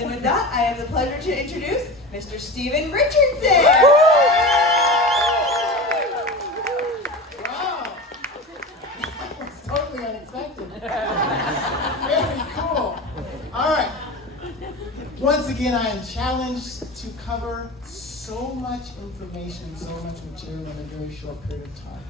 And with that, I have the pleasure to introduce Mr. Stephen Richardson. Wow. That was totally unexpected. Very cool. All right. Once again, I am challenged to cover so much information, so much material in a very short period of time.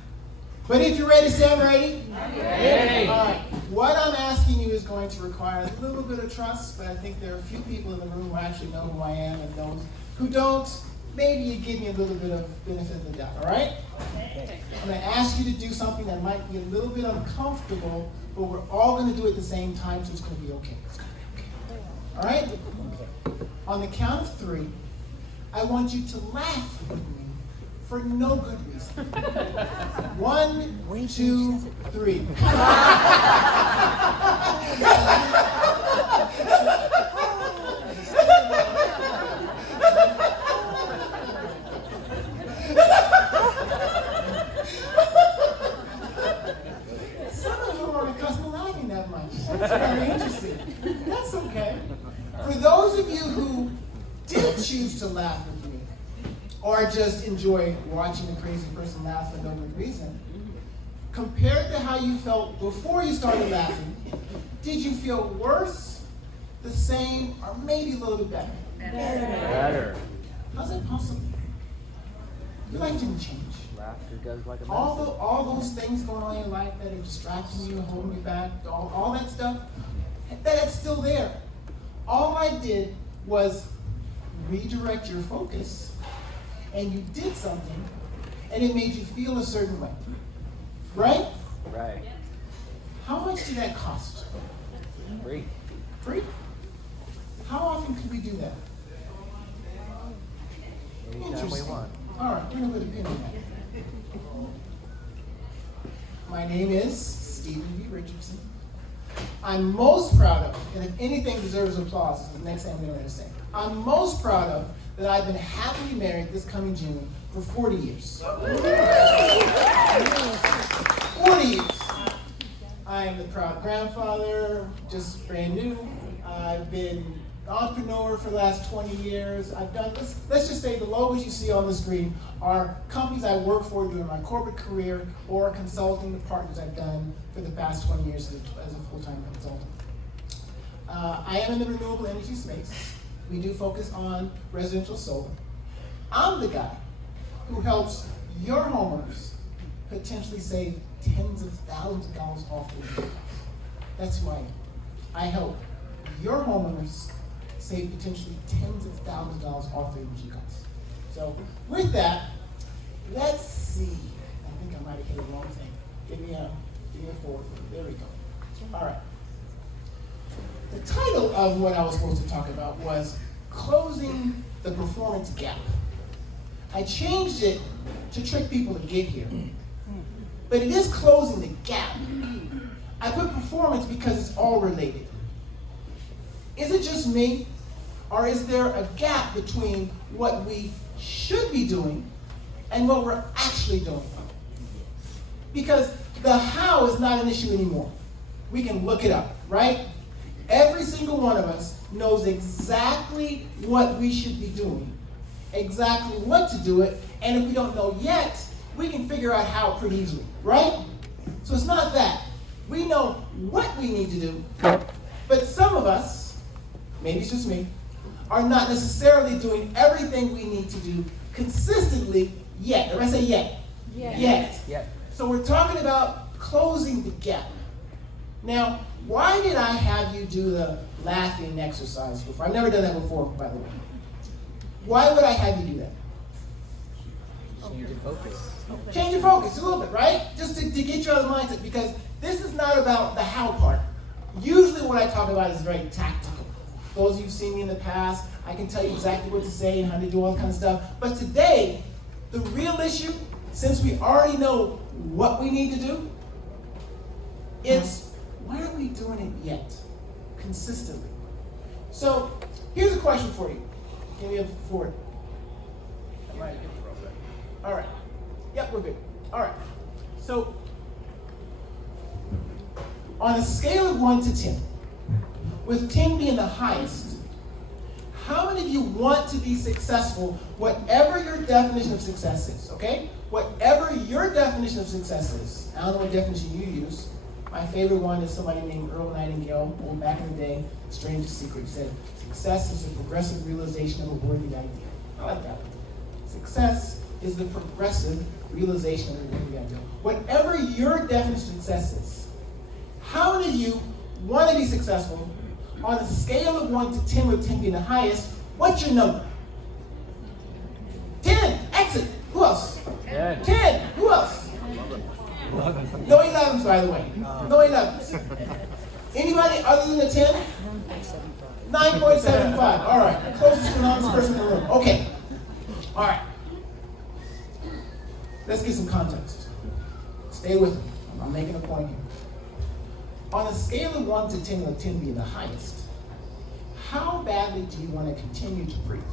But if you're ready, say I'm ready. Ready. All right. What I'm asking you is going to require a little bit of trust, but I think there are a few people in the room who actually know who I am, and those who don't, maybe you give me a little bit of benefit of the doubt, all right? I'm going to ask you to do something that might be a little bit uncomfortable, but we're all going to do it at the same time, so it's going to be okay. It's going to be okay. All right? On the count of 3, I want you to laugh with me for no good reason. 1, 2, 3. Some of you aren't accustomed to laughing that much. That's very interesting. That's okay. For those of you who did choose to laugh with me, or just enjoy watching a crazy person laugh for no good reason, compared to how you felt before you started laughing, did you feel worse, the same, or maybe a little bit better? Better. How's that possible? Your life didn't change. Laughter does like a All those things going on in your life that are distracting you, holding you back, all that stuff, that's still there. All I did was redirect your focus, and you did something, and it made you feel a certain way. Right? Right. How much did that cost? Free. Free? How often could we do that? Anytime we Interesting. want. All right, we're going to put a pin in that. My name is Stephen V. Richardson. I'm most proud of, and if anything deserves applause, is the next thing I'm going to say. I'm most proud of that I've been happily married this coming June for 40 years. 40 years. I am the proud grandfather, just brand new. I've been an entrepreneur for the last 20 years. I've done this. Let's just say the logos you see on the screen are companies I work for during my corporate career or consulting partners I've done for the past 20 years as a full-time consultant. I am in the renewable energy space. We do focus on residential solar. I'm the guy who helps your homeowners potentially save tens of thousands of dollars off their energy costs. That's who I am. I help your homeowners save potentially tens of thousands of dollars off their energy costs. So with that, let's see. I think I might have hit the wrong thing. Give me a forward. There we go. All right. The title of what I was supposed to talk about was Closing the Performance Gap. I changed it to trick people to get here. But it is closing the gap. I put performance because it's all related. Is it just me? Or is there a gap between what we should be doing and what we're actually doing? Because the how is not an issue anymore. We can look it up, right? Every single one of us knows exactly what we should be doing, exactly what to do it, and if we don't know yet, we can figure out how pretty easily, right? So it's not that. We know what we need to do, but some of us, maybe it's just me, are not necessarily doing everything we need to do consistently yet. If I say yet? Yet. So we're talking about closing the gap. Now, why did I have you do the laughing exercise before? I've never done that before, by the way. Why would I have you do that? Change your focus. Change your focus a little bit, right? Just to get you out of the mindset, because this is not about the how part. Usually what I talk about is very tactical. Those of you who've seen me in the past, I can tell you exactly what to say and how to do all that kind of stuff. But today, the real issue, since we already know what we need to do, it's why aren't we doing it yet, consistently? So here's a question for you. Give me a forward. All right. Yep, we're good. All right. So on a scale of 1 to 10, with 10 being the highest, How many of you want to be successful, whatever your definition of success is, okay? Whatever your definition of success is. I don't know what definition you use. My favorite one is somebody named Earl Nightingale, well, back in the day, Strange Secret, said, success is the progressive realization of a worthy idea. I like that one. Success is the progressive realization of a worthy idea. Whatever your definition of success is, how many of you want to be successful? On a scale of 1 to 10, with 10 being the highest, what's your number? 10. Exit. Who else? 10. Who else? No 11s, by the way. No 11s. Anybody other than a 10? 9.75. All right. Closest anonymous person in the room. Okay. All right. Let's get some context. Stay with me. I'm making a point here. On a scale of 1 to 10, with 10 being the highest, how badly do you want to continue to breathe?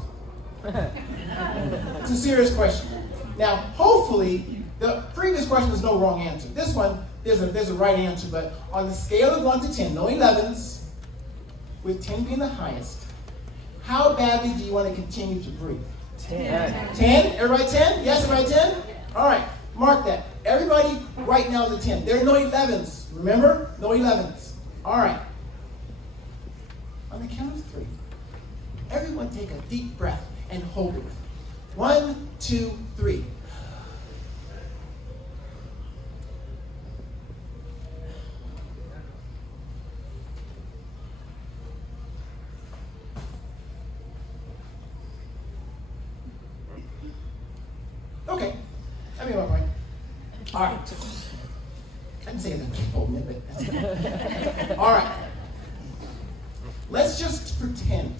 It's a serious question. Now, hopefully, the previous question was no wrong answer. This one, there's a right answer, but on a scale of 1 to 10, no 11s, with 10 being the highest, how badly do you want to continue to breathe? 10. 10? Everybody 10? Yes, everybody 10? All right, mark that. Everybody right now is a 10. There are no 11s. Remember? No 11s. All right. On the count of 3, everyone take a deep breath and hold it. 1, 2, 3. Okay. That'd be about right. All right. I didn't say it was holding it, but all right. Let's just pretend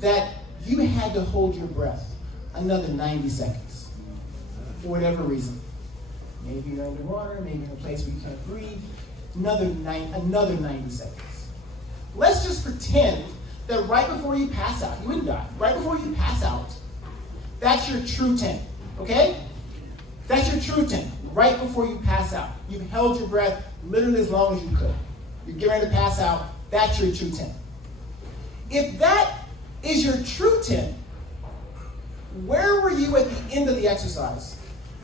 that you had to hold your breath another 90 seconds for whatever reason. Maybe you're underwater, maybe in a place where you can't breathe. Another 90 seconds. Let's just pretend that right before you pass out, you wouldn't die. Right before you pass out, that's your true 10. Okay? That's your true 10. Right before you pass out. You've held your breath literally as long as you could. You're getting ready to pass out. That's your true 10. If that is your true 10, where were you at the end of the exercise?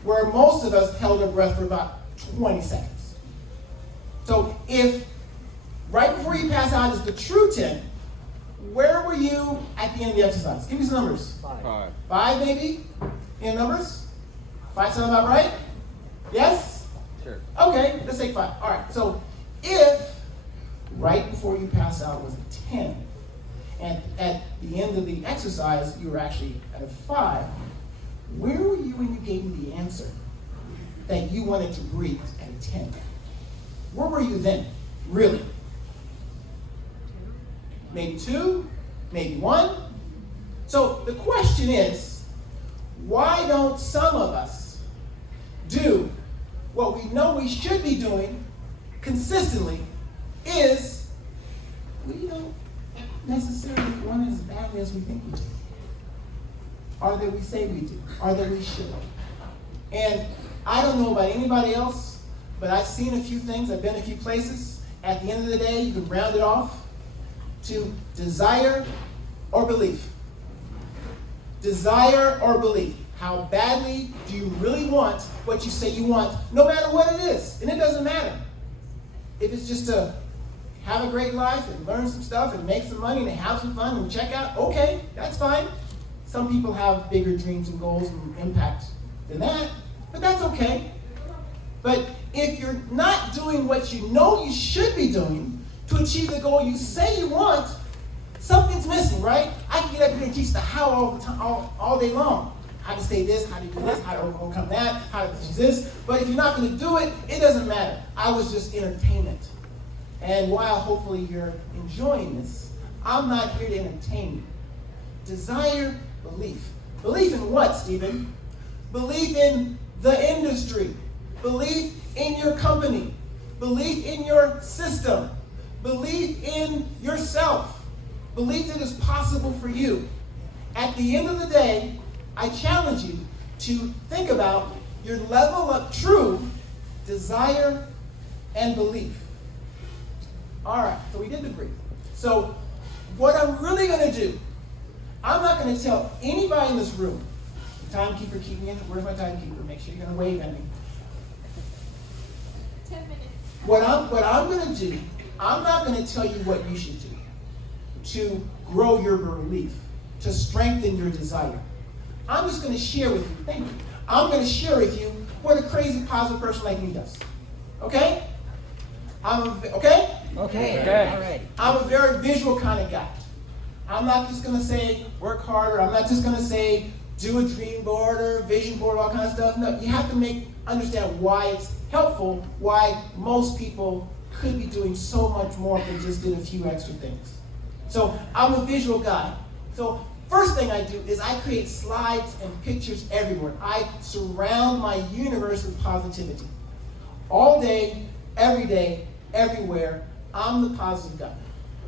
Where most of us held our breath for about 20 seconds. So if right before you pass out is the true 10, where were you at the end of the exercise? Give me some numbers. 5. 5 maybe? Any numbers? 5 sound about right? Yes? Sure. Okay, let's take 5. All right, so if right before you pass out was a 10, and at the end of the exercise you were actually at a 5, where were you when you gave me the answer that you wanted to breathe at a 10? Where were you then, really? Maybe 2, maybe 1. So the question is, why don't some of us do what we know we should be doing consistently? Is we don't necessarily want it as badly as we think we do, or that we say we do, or that we should. And I don't know about anybody else, but I've seen a few things, I've been a few places. At the end of the day, you can round it off to desire or belief. Desire or belief. How badly do you really want what you say you want, no matter what it is? And it doesn't matter. If it's just to have a great life and learn some stuff and make some money and have some fun and check out, okay, that's fine. Some people have bigger dreams and goals and impact than that, but that's okay. But if you're not doing what you know you should be doing to achieve the goal you say you want, something's missing, right? I can get up here and teach the how all the time, all day long. How to say this, how to do this, how to overcome that, how to teach this. But if you're not going to do it, it doesn't matter. I was just entertainment. And while hopefully you're enjoying this, I'm not here to entertain you. Desire, belief. Belief in what, Stephen? Belief in the industry. Belief in your company. Belief in your system. Belief in yourself. Belief that it's possible for you. At the end of the day, I challenge you to think about your level of true desire and belief. All right, so we did the brief. So what I'm really going to do I'm not going to tell anybody in this room, the timekeeper keeping in, where's my timekeeper? Make sure you're going to wave at me. 10 minutes. What I'm going to do, I'm not going to tell you what you should do to grow your belief, to strengthen your desire. I'm just going to share with you, thank you. I'm going to share with you what a crazy positive person like me does. Okay? Okay? Okay. All right. I'm a very visual kind of guy. I'm not just going to say work harder. I'm not just going to say do a dream board or vision board, all kind of stuff. No, you have to understand why it's helpful, why most people could be doing so much more if they just did a few extra things. So I'm a visual guy. So first thing I do is I create slides and pictures everywhere. I surround my universe with positivity. All day, every day, everywhere, I'm the positive guy.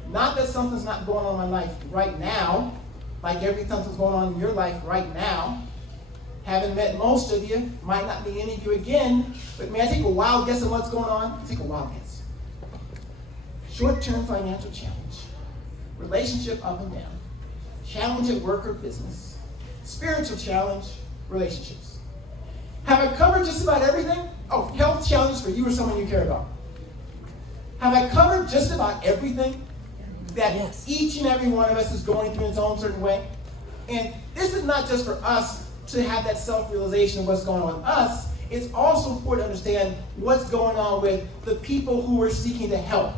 Not that something's not going on in my life right now, like something's going on in your life right now. Haven't met most of you, might not meet any of you again, but may I take a wild guess at what's going on? Take a wild guess. Short-term financial challenge, relationship up and down, challenge at work or business, spiritual challenge, relationships. Have I covered just about everything? Oh, health challenges for you or someone you care about. Have I covered just about everything that each and every one of us is going through in its own certain way? And this is not just for us to have that self-realization of what's going on with us. It's also important to understand what's going on with the people who are seeking to help.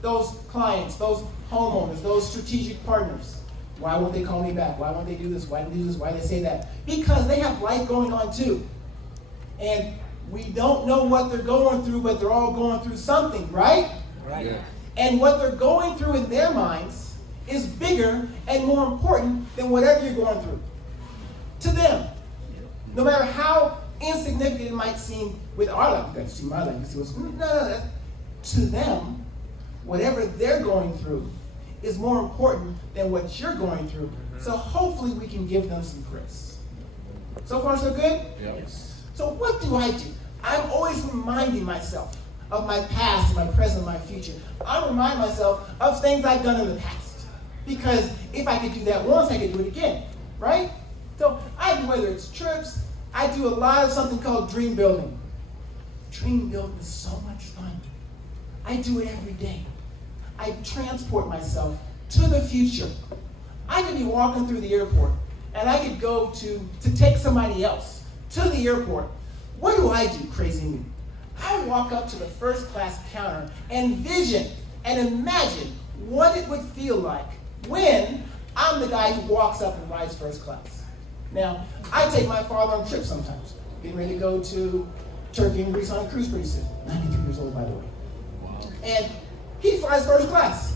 Those clients, those homeowners, those strategic partners. Why won't they call me back? Why won't they do this? Why do they do this? Why do they say that? Because they have life going on too. And we don't know what they're going through, but they're all going through something, right? Right. Yeah. And what they're going through in their minds is bigger and more important than whatever you're going through. To them. No matter how insignificant it might seem with our life. You guys see my life. You see what's no. To them, whatever they're going through is more important than what you're going through. So hopefully we can give them some grace. So far so good? Yes. So what do? I'm always reminding myself of my past, my present, my future. I remind myself of things I've done in the past. Because if I could do that once, I could do it again, right? So whether it's trips, I do a lot of something called dream building. Dream building is so much fun. I do it every day. I transport myself to the future. I could be walking through the airport, and I could go to take somebody else to the airport. What do I do, crazy me? I walk up to the first class counter and vision and imagine what it would feel like when I'm the guy who walks up and rides first class. Now, I take my father on trips sometimes. Getting ready to go to Turkey and Greece on a cruise pretty soon. 93 years old, by the way. Wow. And he flies first class.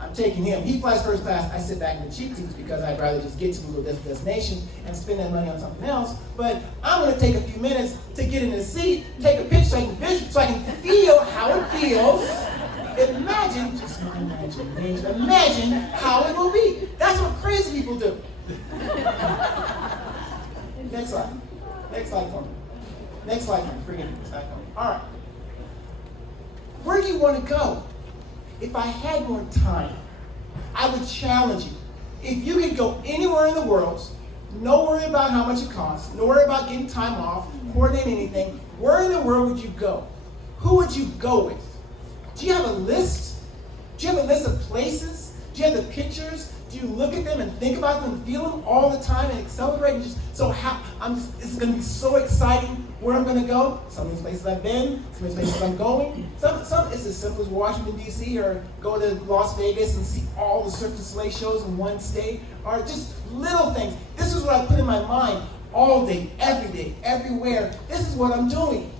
I'm taking him. He flies first class. I sit back in the cheap seats because I'd rather just get to the destination and spend that money on something else. But I'm going to take a few minutes to get in the seat, take a picture so I can feel how it feels. Imagine, just imagine how it will be. That's what crazy people do. Next slide. Next slide for me. Next slide for me. Forget it. Next slide for me. All right. Where do you want to go? If I had more time, I would challenge you. If you could go anywhere in the world, no worry about how much it costs, no worry about getting time off, coordinating anything, where in the world would you go? Who would you go with? Do you have a list? Do you have a list of places? Do you have the pictures? Do you look at them and think about them and feel them all the time and accelerate? And it's going to be so exciting where I'm going to go. Some of these places I've been, some of these places I'm going. Some it's as simple as Washington, D.C., or go to Las Vegas and see all the Cirque du Soleil shows in one state, or just little things. This is what I put in my mind all day, everywhere. This is what I'm doing.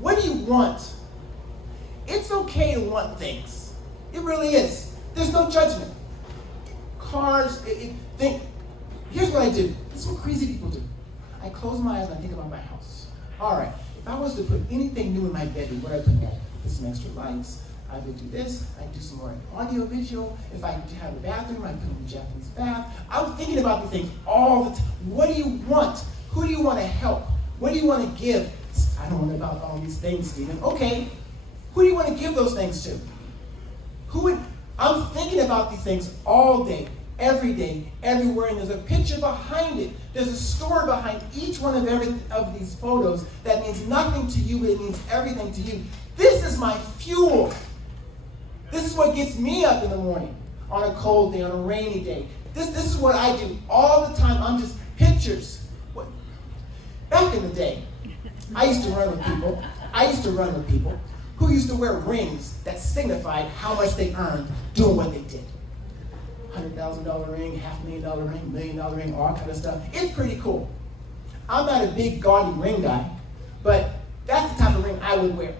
What do you want? It's okay to want things. It really is. There's no judgment. Cars, here's what I do. This is what crazy people do. I close my eyes and I think about my house. All right, if I was to put anything new in my bedroom, what would I put in there? Put some extra lights. I would do this. I'd do some more audio, visual. If I could have a bathroom, I'd put in a Japanese bath. I'm thinking about the things all the time. What do you want? Who do you want to help? What do you want to give? I don't know about all these things, Stephen. Okay, who do you want to give those things to? I'm thinking about these things all day, every day, everywhere, and there's a picture behind it. There's a story behind each one of these photos that means nothing to you, but it means everything to you. This is my fuel. This is what gets me up in the morning on a cold day, on a rainy day. This is what I do all the time. I'm just pictures. Back in the day, I used to run with people who used to wear rings that signified how much they earned doing what they did. $100,000 ring, $500,000 ring, $1 million ring, all kind of stuff. It's pretty cool. I'm not a big gaudy ring guy, but that's the type of ring I would wear.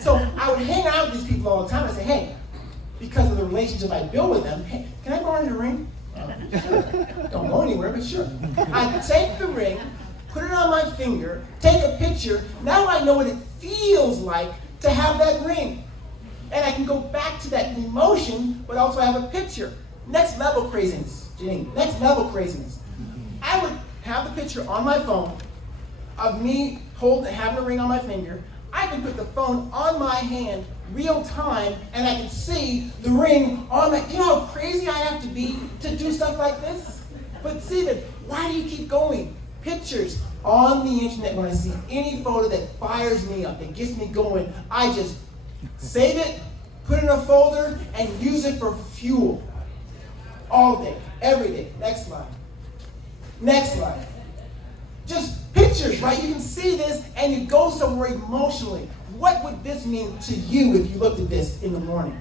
So I would hang out with these people all the time and say, hey, because of the relationship I built with them, hey, can I borrow your ring? Sure. Don't go anywhere, but sure. I take the ring, put it on my finger, take a picture. Now I know what it feels like to have that ring. And I can go back to that emotion, but also have a picture. Next level craziness, Janine. Next level craziness. I would have the picture on my phone of me having a ring on my finger. I can put the phone on my hand real time, and I can see the ring on my. You know how crazy I have to be to do stuff like this? But see that. Why do you keep going? Pictures on the internet. When I see any photo that fires me up, that gets me going, I just save it, put it in a folder, and use it for fuel. All day, every day. Next slide. Next slide. Just pictures, right? You can see this and you go somewhere emotionally. What would this mean to you if you looked at this in the morning?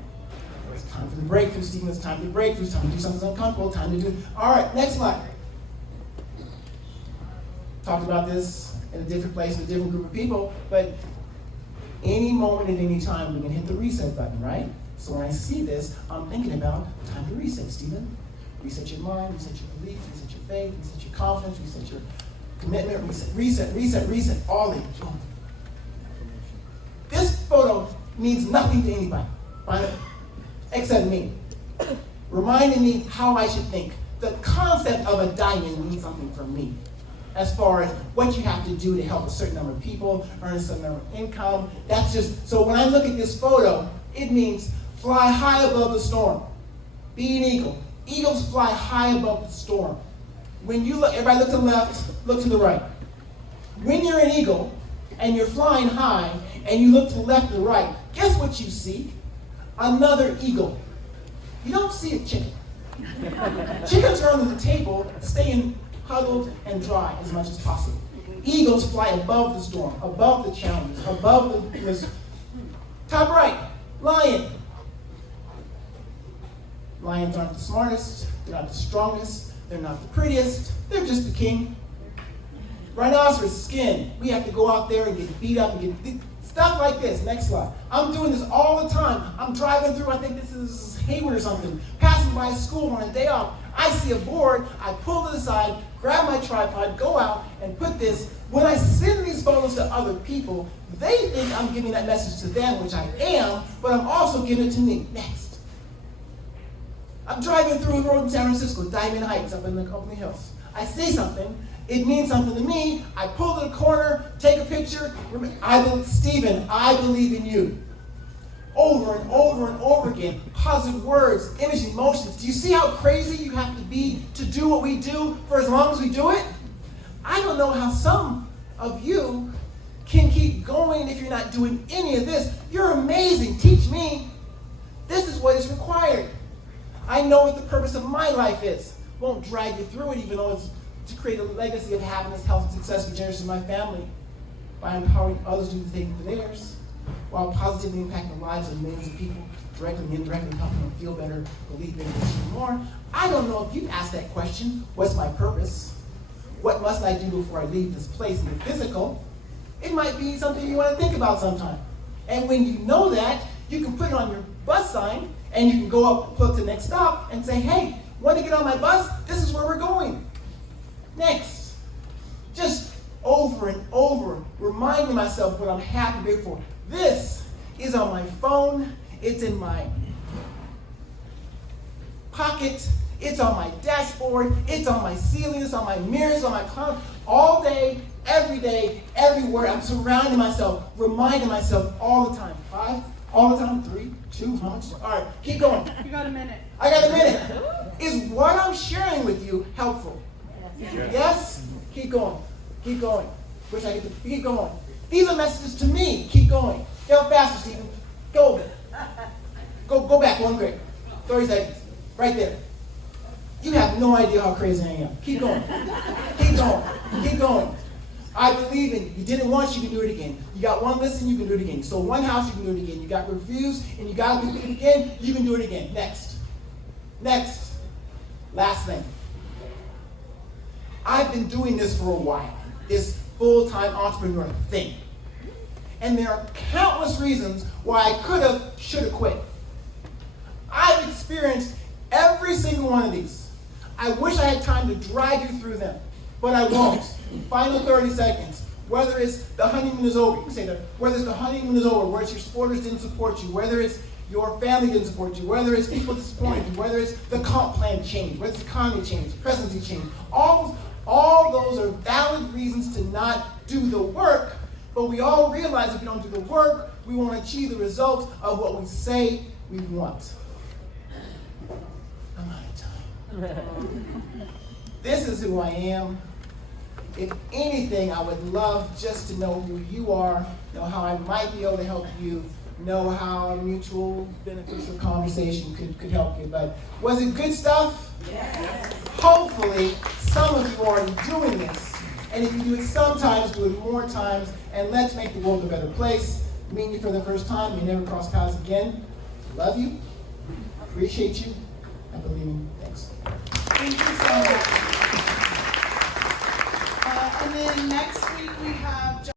It's time for the breakthrough, Stephen. It's time for the breakthrough. It's time to do something uncomfortable. Time to do. All right, next slide. Talked about this in a different place with a different group of people, but any moment at any time we can hit the reset button, right? So when I see this, I'm thinking about time to reset, Stephen. Reset your mind, reset your belief, reset your faith, reset your confidence, reset your commitment, reset, all in. This photo means nothing to anybody, right? Except me. Reminding me how I should think. The concept of a diamond means something for me. As far as what you have to do to help a certain number of people, earn a certain number of income. That's just, so when I look at this photo, it means fly high above the storm. Be an eagle. Eagles fly high above the storm. When you look, everybody look to the left, look to the right. When you're an eagle and you're flying high and you look to the left and the right, guess what you see? Another eagle. You don't see a chicken. Chickens are under the table, staying huddled and dry as much as possible. Eagles fly above the storm, above the challenges, above the top right, lion. Lions aren't the smartest, they're not the strongest, they're not the prettiest, they're just the king. Rhinoceros, skin. We have to go out there and get beat up and get stuff like this. Next slide. I'm doing this all the time. I'm driving through, I think this is Hayward or something, passing by a school on a day off. I see a board, I pull to the side, grab my tripod, go out, and put this. When I send these photos to other people, they think I'm giving that message to them, which I am, but I'm also giving it to me. Next. I'm driving through a road in San Francisco, Diamond Heights, up in the hills. I see something, it means something to me, I pull to the corner, take a picture, Stephen, I believe in you. Over and over and over again, positive words, image, emotions. Do you see how crazy you have to be to do what we do for as long as we do it? I don't know how some of you can keep going if you're not doing any of this. You're amazing, teach me. This is what is required. I know what the purpose of my life is. Won't drag you through it, even though it's to create a legacy of happiness, health, and success for generations of my family by empowering others to do the thing for theirs, while positively impacting the lives of millions of people, directly and indirectly helping them feel better, believe better, and more. I don't know if you've asked that question, what's my purpose? What must I do before I leave this place in the physical? It might be something you want to think about sometime. And when you know that, you can put it on your bus sign, and you can go up, put the next stop, and say, hey, want to get on my bus? This is where we're going. Next. Just over and over, reminding myself what I'm happy and grateful for. This is on my phone. It's in my pocket. It's on my dashboard. It's on my ceiling. It's on my mirrors, on my cloud. All day, everywhere. I'm surrounding myself, reminding myself all the time. 5, All the time? 3, 2, how much? All right, keep going. You got a minute. I got a minute. Is what I'm sharing with you helpful? Yes? Keep going. Keep going. Wish I could keep going. These are messages to me. Keep going. Go faster, Stephen. Go. Go back 1 grade. 30 seconds. Right there. You have no idea how crazy I am. Keep going. Keep going. Keep going. I believe in you. You did it once, you can do it again. You got 1 listen, you can do it again. So 1 house, you can do it again. You got reviews, and you got to do it again, you can do it again. Next. Next. Last thing. I've been doing this for a while. This full-time entrepreneur thing. And there are countless reasons why I could have, should have quit. I've experienced every single one of these. I wish I had time to drag you through them, but I won't. Final 30 seconds. Whether it's the honeymoon is over, you can say that. Whether it's the honeymoon is over, whether it's your supporters didn't support you, whether it's your family didn't support you, whether it's people disappointed you, whether it's the comp plan changed, whether it's the economy changed, presidency changed. All those are valid reasons to not do the work, but we all realize if we don't do the work, we won't achieve the results of what we say we want. I'm out of time. This is who I am. If anything, I would love just to know who you are, know how I might be able to help you, know how a mutual beneficial conversation could help you. But was it good stuff? Yes. Hopefully, some of you are already doing this. And if you do it sometimes, do it more times, and let's make the world a better place. Meet you for the first time, you never cross paths again. Love you, appreciate you, I believe in you. Thanks. Thank you so much. And then next week we have